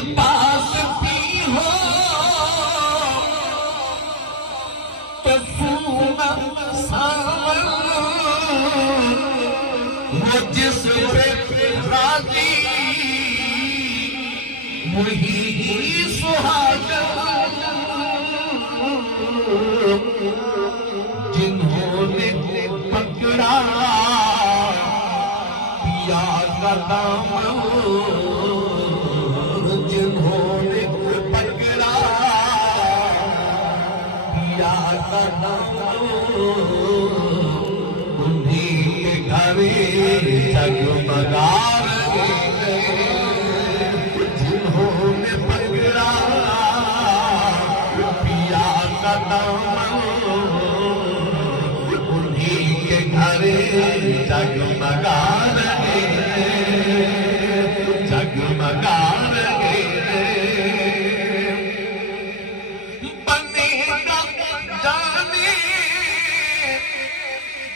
عباس بھی ہو تو سونا ساون وہ جس پہ راضی وہی سہاگن جنہوں نے پکڑا پیا کا دامن جنہوں نے پکڑا پیا کا دامن انہیں کے گھر جگمگا رہے جنہوں نے پکڑا پیا کا دامن انہیں کے گھر جگمگا رہے جگمگا رہے بنے گا جانے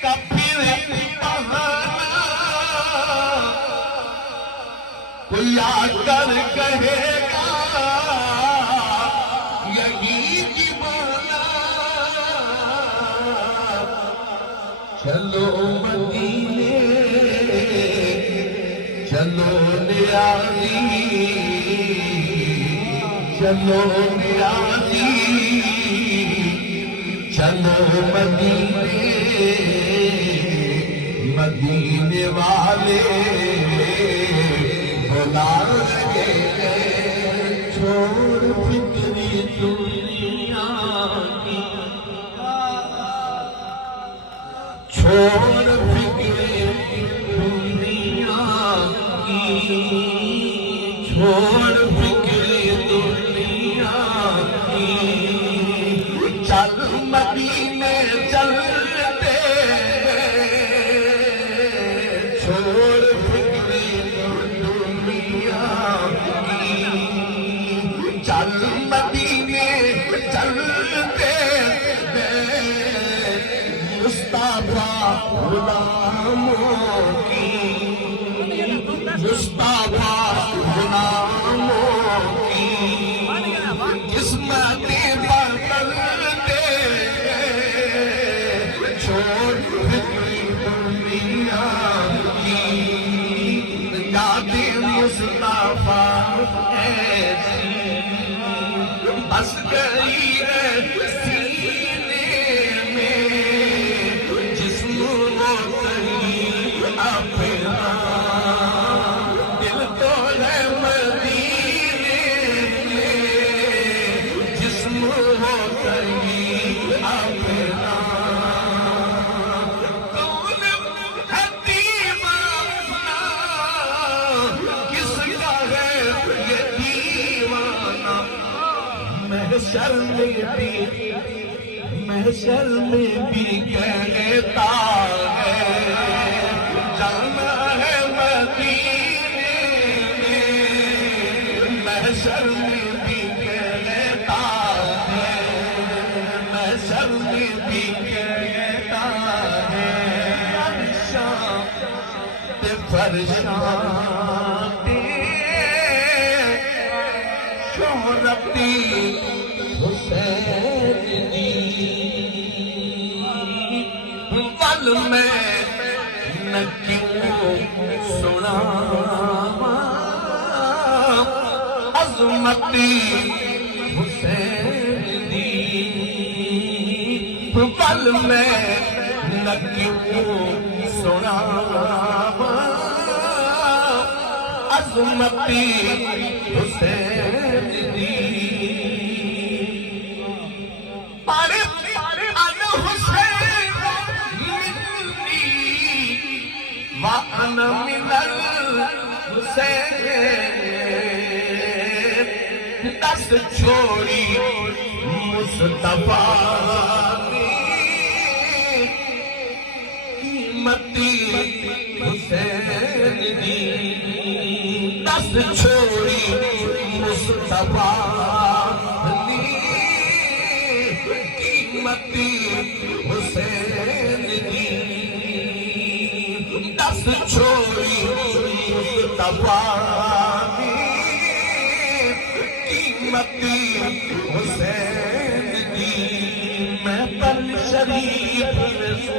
کا پھر بہانا کوئی آ کر کہے گا یہی دیوانہ چلو مدینے چلو نیازی چلو نیازی چلو مدینے مدینے والے بلا رہے چھوڑ فکری دنیا کی چھوڑ فکری دنیا کی چھوڑ فکری دنیا کی چل مدینے چلتے چھوڑ فکری دنیا کی چل مدینے چلتے مصطفیٰ غلاموں کی مصطفیٰ غلاموں کی قسمتیں بدلتے چھوڑ فکری دنیا کی یاد مصطفیٰ ایسی بس گئی ہے سینے میں جسم وہ کہیں اپنا دل تو ہے مدینے میں جسم وہ کہیں اپنا کون ہے دیوانہ کس کا ہے یہ دیوانہ محشر میں بھی کہتا ہے جانا ہے مدینے میں محشر میں بھی کہتا ہے محشر میں بھی کہتا ہے فرشاں شہرتی حسین دی ول میں نہ کیوں سنا عظمتی حسین دی ول میں نہ کیوں سنا عظمتی حسین دی پارے انا حسین منی وانا من الحسین دست چھوڑی مصطفیٰ قیمتی حسین دی دست چھوڑی مصطفیٰ دی قیمتی حسین دی دست چھوڑی مصطفیٰ دی متی حسین دی میں پر شریف